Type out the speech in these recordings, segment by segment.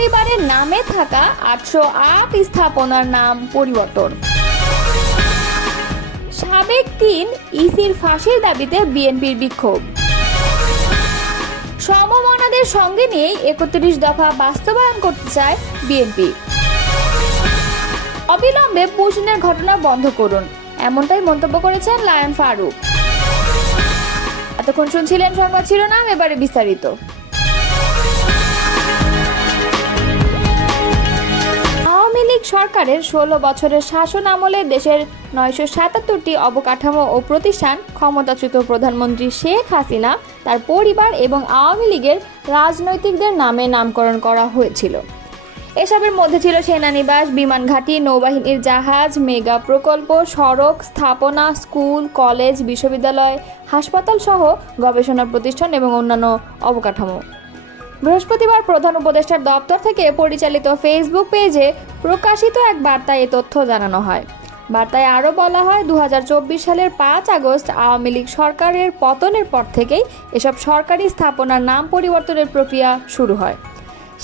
পরিবারের নামে থাকা 808 স্থাপনার নাম পরিবর্তন। সাবেক 3 ইসির ফাঁসির দাবিতে বিএনপির বিক্ষোভ। সমমনাদের সঙ্গে নিয়ে 31 দফা বাস্তবায়ন করতে চায় বিএনপি। অবিলম্বে পুশিনের ঘটনা বন্ধ করুন, এমনটাই মন্তব্য করেছেন লায়ন ফারুক। এতক্ষণ শুনছিলেন সংবাদ শিরোনাম, এবারে বিস্তারিত। আওয়ামী লীগ সরকারের 16 বছরের শাসন আমলে দেশের 977টি অবকাঠামো ও প্রতিষ্ঠান ক্ষমতাচ্যুত প্রধানমন্ত্রী শেখ হাসিনা, তার পরিবার এবং আওয়ামী লীগের রাজনৈতিকদের নামে নামকরণ করা হয়েছিল। এসবের মধ্যে ছিল সেনানিবাস, বিমান ঘাঁটি, নৌবাহিনীর জাহাজ, মেগা প্রকল্প, সড়ক, স্থাপনা, স্কুল, কলেজ, বিশ্ববিদ্যালয়, হাসপাতাল সহ গবেষণা প্রতিষ্ঠান এবং অন্যান্য অবকাঠামো। বৃহস্পতিবার প্রধান উপদেষ্টার দপ্তর থেকে পরিচালিত ফেসবুক পেজে প্রকাশিত এক বার্তায় এ তথ্য জানানো হয়। বার্তায় আরও বলা হয়, 2024 সালের 5 আগস্ট আওয়ামী লীগ সরকারের পতনের পর থেকেই এসব সরকারি স্থাপনার নাম পরিবর্তনের প্রক্রিয়া শুরু হয়।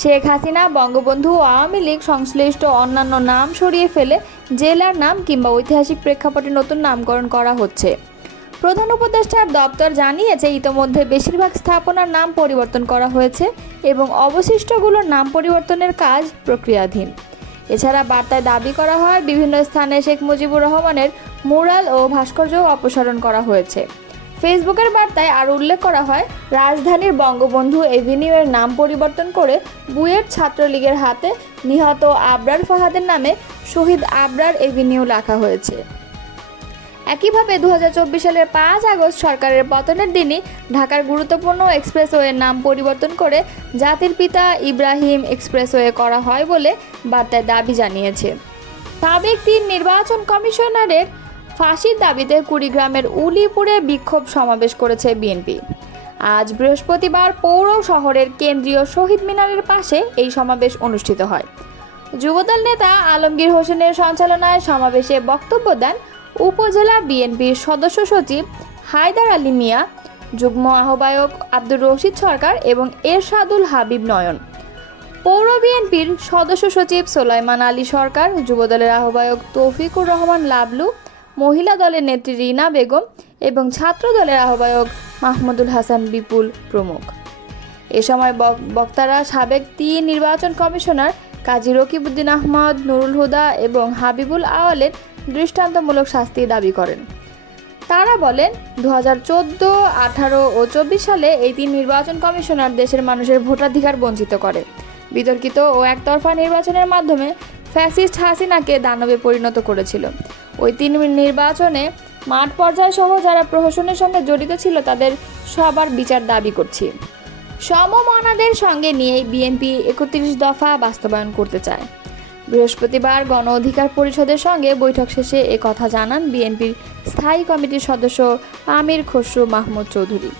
শেখ হাসিনা, বঙ্গবন্ধু ও আওয়ামী লীগ সংশ্লিষ্ট অন্যান্য নাম সরিয়ে ফেলে জেলার নাম কিংবা ঐতিহাসিক প্রেক্ষাপটে নতুন নামকরণ করা হচ্ছে। প্রধান উপদেষ্টার দপ্তর জানিয়েছে, ইতোমধ্যে বেশিরভাগ স্থাপনার নাম পরিবর্তন করা হয়েছে এবং অবশিষ্টগুলোর নাম পরিবর্তনের কাজ প্রক্রিয়াধীন। এছাড়া বার্তায় দাবি করা হয়, বিভিন্ন স্থানে শেখ মুজিবুর রহমানের মুরাল ও ভাস্কর্য অপসারণ করা হয়েছে। ফেসবুকের বার্তায় আরও উল্লেখ করা হয়, রাজধানীর বঙ্গবন্ধু এভিনিউয়ের নাম পরিবর্তন করে বুয়েট ছাত্রলীগের হাতে নিহত আবরার ফাহাদের নামে শহীদ আবরার এভিনিউ লেখা হয়েছে। একইভাবে 2024 সালের 5 আগস্ট সরকারের পতনের দিনই ঢাকার গুরুত্বপূর্ণ এক্সপ্রেসওয়ের নাম পরিবর্তন করে জাতির পিতা ইব্রাহিম এক্সপ্রেসওয়ে করা হয় বলে বার্তায় দাবি জানিয়েছে। সাবেক 3 নির্বাচন কমিশনারের ফাঁসির দাবিতে কুড়িগ্রামের উলিপুরে বিক্ষোভ সমাবেশ করেছে বিএনপি। আজ বৃহস্পতিবার পৌর শহরের কেন্দ্রীয় শহীদ মিনারের পাশে এই সমাবেশ অনুষ্ঠিত হয়। যুবদল নেতা আলমগীর হোসেনের সঞ্চালনায় সমাবেশে বক্তব্য দেন উপজেলা বিএনপির সদস্য সচিব হায়দার আলী মিয়া, যুগ্ম আহ্বায়ক আব্দুর রশিদ সরকার এবং এরশাদুল হাবিব নয়ন, পৌর বিএনপির সদস্য সচিব সোলাইমান আলী সরকার, যুবদলের আহ্বায়ক তৌফিকুর রহমান লাবলু, মহিলা দলের নেত্রী রিনা বেগম এবং ছাত্র দলের আহ্বায়ক মাহমুদুল হাসান বিপুল প্রমুখ। এ সময় বক্তারা সাবেক 3 নির্বাচন কমিশনার কাজী রকিবউদ্দিন আহমদ, নুরুল হুদা এবং হাবিবুল আওয়ালের দৃষ্টান্তমূলক শাস্তি দাবি করেন। তারা বলেন, 2014, 18 ও 24 সালে এই 3 নির্বাচন কমিশনার দেশের মানুষের ভোটাধিকার বঞ্চিত করে। বিতর্কিত ও একতরফা নির্বাচনের মাধ্যমে ফ্যাসিস্ট হাসিনাকে দানবে পরিণত করেছিল। ওই 3 নির্বাচনে মাঠ পর্যায় সহ যারা প্রশাসনের সঙ্গে জড়িত ছিল তাদের সবার বিচার দাবি করছি। সমমনাদের সঙ্গে নিয়ে বিএনপি 31 দফা বাস্তবায়ন করতে চায়। বৃহস্পতিবার গণ অধিকার পরিষদের সঙ্গে বৈঠক শেষে এ কথা জানান বিএনপির স্থায়ী কমিটির সদস্য আমির খসরু মাহমুদ চৌধুরী।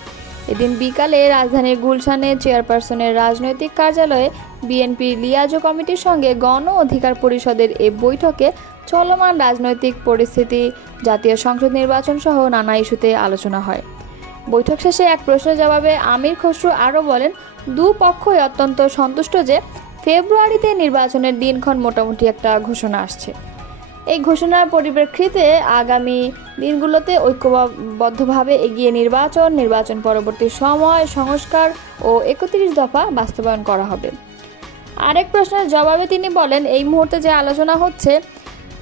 এদিন বিকালে রাজধানীর গুলশানে চেয়ারপারসনের রাজনৈতিক কার্যালয়ে বিএনপির লিয়াজো কমিটির সঙ্গে গণ অধিকার পরিষদের এ বৈঠকে চলমান রাজনৈতিক পরিস্থিতি, জাতীয় সংসদ নির্বাচন সহ নানা ইস্যুতে আলোচনা হয়। বৈঠক শেষে এক প্রশ্নের জবাবে আমির খসরু আরও বলেন, দুপক্ষই অত্যন্ত সন্তুষ্ট যে ফেব্রুয়ারিতে নির্বাচনের দিনক্ষণ মোটামুটি একটা ঘোষণা আসছে। এই ঘোষণার পরিপ্রেক্ষিতে আগামী দিনগুলোতে ঐক্যবদ্ধভাবে এগিয়ে নির্বাচন পরবর্তী সময় সংস্কার ও 31 দফা বাস্তবায়ন করা হবে। আরেক প্রশ্নের জবাবে তিনি বলেন, এই মুহূর্তে যে আলোচনা হচ্ছে,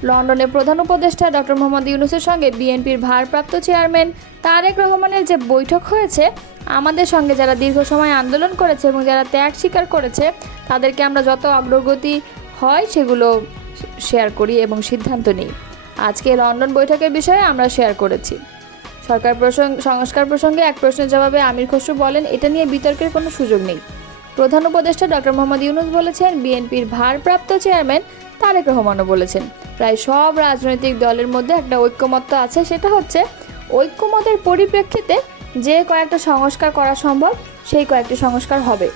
লন্ডনে প্রধান উপদেষ্টা ডক্টর মোহাম্মদ ইউনূসের সঙ্গে বিএনপির ভারপ্রাপ্ত চেয়ারম্যান তারেক রহমানের যে বৈঠক হয়েছে, আমাদের সঙ্গে যারা দীর্ঘ সময় আন্দোলন করেছে এবং যারা ত্যাগ স্বীকার করেছে তাদেরকে আমরা যত অগ্রগতি হয় সেগুলো শেয়ার করি এবং সিদ্ধান্ত নিই। আজকে লন্ডন বৈঠকের বিষয়ে আমরা শেয়ার করেছি। সংস্কার প্রসঙ্গে এক প্রশ্নের জবাবে আমির খসরু বলেন, এটা নিয়ে বিতর্কের কোনো সুযোগ নেই। প্রধান উপদেষ্টা ডক্টর মোহাম্মদ ইউনূস বলেছেন, বিএনপির ভারপ্রাপ্ত চেয়ারম্যান তারেক রহমানও বলেছেন, প্রায় সব রাজনৈতিক দলের মধ্যে একটা ঐক্যমত্য আছে, সেটা হচ্ছে ঐক্যমতের পরিপ্রেক্ষিতে যে কয়েকটা সংস্কার করা সম্ভব সেই কয়েকটি সংস্কার হবে,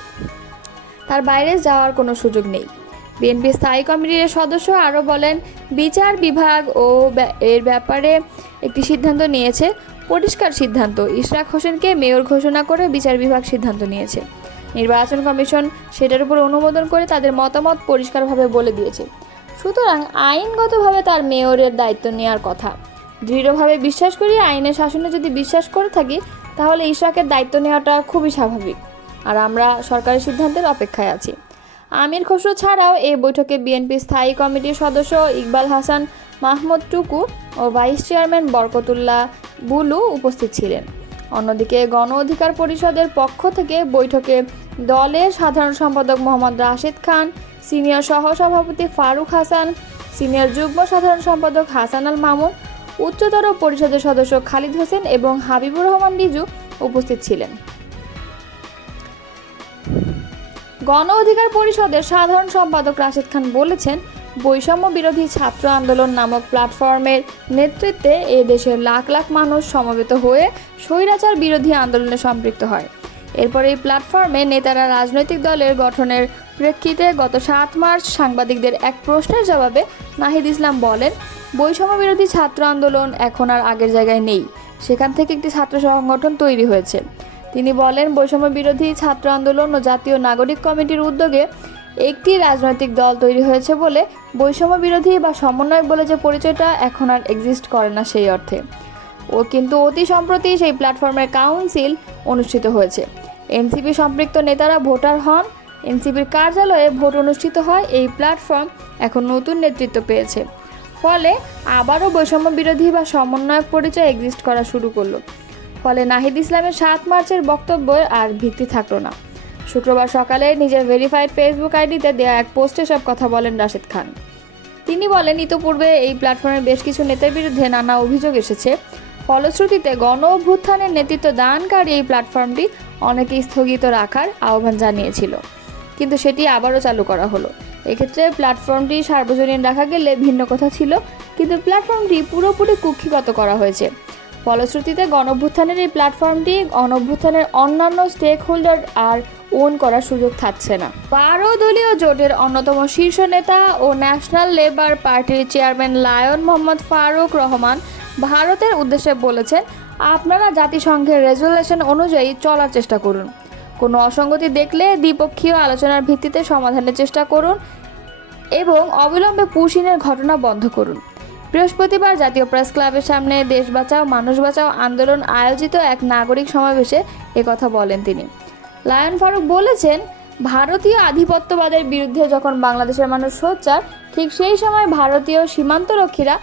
তার বাইরে যাওয়ার কোনো সুযোগ নেই। বিএনপি স্থায়ী কমিটির সদস্য আরও বলেন, বিচার বিভাগ এর ব্যাপারে একটি সিদ্ধান্ত নিয়েছে, পরিষ্কার সিদ্ধান্ত। ইশরাক হোসেনকে মেয়র ঘোষণা করে বিচার বিভাগ সিদ্ধান্ত নিয়েছে। নির্বাচন কমিশন সেটার উপর অনুমোদন করে তাদের মতামত পরিষ্কারভাবে বলে দিয়েছে। সুতরাং আইনগতভাবে তার মেয়রের দায়িত্ব নেওয়ার কথা। দৃঢ়ভাবে বিশ্বাস করি আইনের শাসনে যদি বিশ্বাস করে থাকি তাহলে ইশরাকের দায়িত্ব নেওয়াটা খুবই স্বাভাবিক, আর আমরা সরকারের সিদ্ধান্তের অপেক্ষায় আছি। আমির খসরু ছাড়াও এই বৈঠকে বিএনপি স্থায়ী কমিটির সদস্য ইকবাল হাসান মাহমুদ টুকু ও ভাইস চেয়ারম্যান বরকতুল্লাহ বুলু উপস্থিত ছিলেন। অন্যদিকে গণ অধিকার পরিষদের পক্ষ থেকে বৈঠকে দলের সাধারণ সম্পাদক মোহাম্মদ রাশেদ খান, সিনিয়র সহসভাপতি ফারুক হাসান, সিনিয়র যুগ্ম সাধারণ সম্পাদক হাসান আল মামুন, উচ্চতর পরিষদের সদস্য খালিদ হোসেন এবং হাবিবুর রহমান রিজু উপস্থিত ছিলেন। গণ অধিকার পরিষদের সাধারণ সম্পাদক রাশেদ খান বলেছেন, বৈষম্য বিরোধী ছাত্র আন্দোলন নামক প্ল্যাটফর্মের নেতৃত্বে এ দেশের লাখ লাখ মানুষ সমবেত হয়ে স্বৈরাচার বিরোধী আন্দোলনে সম্পৃক্ত হয়। এরপর এই প্ল্যাটফর্মে নেতারা রাজনৈতিক দলের গঠনের প্রেক্ষিতে গত 7 মার্চ সাংবাদিকদের এক প্রশ্নের জবাবে নাহিদ ইসলাম বলেন, বৈষম্য বিরোধী ছাত্র আন্দোলন এখন আর আগের জায়গায় নেই, সেখান থেকে একটি ছাত্র সংগঠন তৈরি হয়েছে। তিনি বলেন, বৈষম্য বিরোধী ছাত্র আন্দোলন ও জাতীয় নাগরিক কমিটির উদ্যোগে একটি রাজনৈতিক দল তৈরি হয়েছে বলে বৈষম্য বিরোধী বা সমন্বয়ক বলে যে পরিচয়টা এখন আর এক্সিস্ট করে না সেই অর্থে। কিন্তু অতি সম্প্রতি সেই প্ল্যাটফর্মের কাউন্সিল অনুষ্ঠিত হয়েছে। এনসিপি সম্পৃক্ত নেতারা ভোটার হন, এনসিপির কার্যালয়ে ভোট অনুষ্ঠিত হয়। এই প্ল্যাটফর্ম এখন নতুন নেতৃত্ব পেয়েছে, ফলে আবারও বৈষম্য বিরোধী বা সমন্বয়ক পরিচয় এক্সিস্ট করা শুরু করলো। ফলে নাহিদ ইসলামের 7 মার্চের বক্তব্যের আর ভিত্তি থাকলো না। শুক্রবার সকালে নিজের ভেরিফাইড ফেসবুক আইডিতে দেওয়া এক পোস্টে সব কথা বলেন রাশেদ খান। তিনি বলেন, ইতোপূর্বে এই প্ল্যাটফর্মের বেশ কিছু নেতার বিরুদ্ধে নানা অভিযোগ এসেছে। ফলশ্রুতিতে গণ অভ্যুত্থানের নেতৃত্ব দানকারী এই প্ল্যাটফর্মটি অনেকে স্থগিত রাখার আহ্বান জানিয়েছিল, কিন্তু সেটি আবারও চালু করা হলো। এক্ষেত্রে প্ল্যাটফর্মটি সার্বজনীন রাখা গেলে ভিন্ন কথা ছিল, কিন্তু প্ল্যাটফর্মটি পুরোপুরি কুক্ষিগত করা হয়েছে। ফলশ্রুতিতে গণঅভ্যুত্থানের এই প্ল্যাটফর্মটি গণঅভ্যুত্থানের অন্যান্য স্টেক হোল্ডার আর ওন করার সুযোগ থাকছে না। 12 দলীয় জোটের অন্যতম শীর্ষ নেতা ও ন্যাশনাল লেবার পার্টির চেয়ারম্যান লায়ন মোহাম্মদ ফারুক রহমান ভারতের উদ্দেশ্যে বলেছেন, আপনারা জাতিসংঘের রেজুলেশন অনুযায়ী চলার চেষ্টা করুন। কোনো অসঙ্গতি দেখলে দ্বিপক্ষীয় আলোচনার ভিত্তিতে সমাধানের চেষ্টা করুন এবং অবিলম্বে পুশিনের ঘটনা বন্ধ করুন। বৃহস্পতিবার জাতীয় প্রেস ক্লাবের সামনে দেশ বাঁচাও মানুষ বাঁচাও আন্দোলন আয়োজিত এক নাগরিক সমাবেশে একথা বলেন তিনি। লায়ন ফারুক বলেছেন, ভারতীয় আধিপত্যবাদের বিরুদ্ধে যখন বাংলাদেশের মানুষ সোচ্চার, ঠিক সেই সময় ভারতীয় সীমান্তরক্ষীরা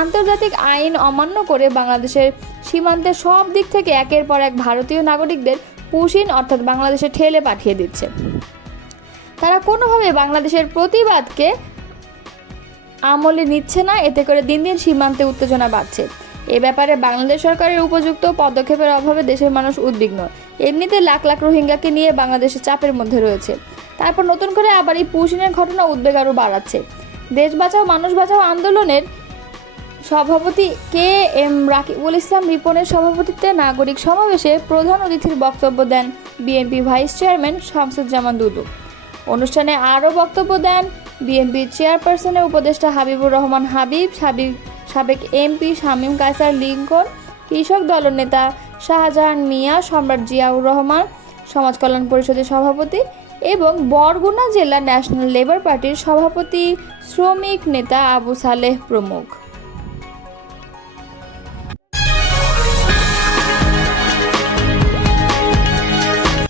আন্তর্জাতিক আইন অমান্য করে বাংলাদেশের সীমান্তে সব দিক থেকে একের পর এক ভারতীয় নাগরিকদের পুশিন অর্থাৎ বাংলাদেশে ঠেলে পাঠিয়ে দিচ্ছে। তারা কোনোভাবে বাংলাদেশের প্রতিবাদকে আমলে নিচ্ছে না, এতে করে দিন দিন সীমান্তে উত্তেজনা বাড়ছে। এ ব্যাপারে বাংলাদেশ সরকারের উপযুক্ত পদক্ষেপের অভাবে দেশের মানুষ উদ্বিগ্ন। এমনিতে লাখ লাখ রোহিঙ্গাকে নিয়ে বাংলাদেশের চাপের মধ্যে রয়েছে, তারপর নতুন করে আবার এই পুশিনের ঘটনা উদ্বেগ আরও বাড়াচ্ছে। দেশ বাঁচাও মানুষ বাঁচাও আন্দোলনের সভাপতি কে এম রাকিবুল ইসলাম রিপনের সভাপতিত্বে নাগরিক সমাবেশে প্রধান অতিথির বক্তব্য দেন বিএনপি ভাইস চেয়ারম্যান শামসুজ্জামান দুদু। অনুষ্ঠানে আরও বক্তব্য দেন বিএনপি চেয়ারপারসনের উপদেষ্টা হাবিবুর রহমান হাবিব, সাবেক এমপি শামীম কায়সার লিঙ্কন, কৃষক দলনেতা শাহজাহান মিয়া, সম্রাট জিয়াউর রহমান, সমাজ কল্যাণ পরিষদের সভাপতি এবং বরগুনা জেলা ন্যাশনাল লেবার পার্টির সভাপতি শ্রমিক নেতা আবু সালেহ প্রমুখ।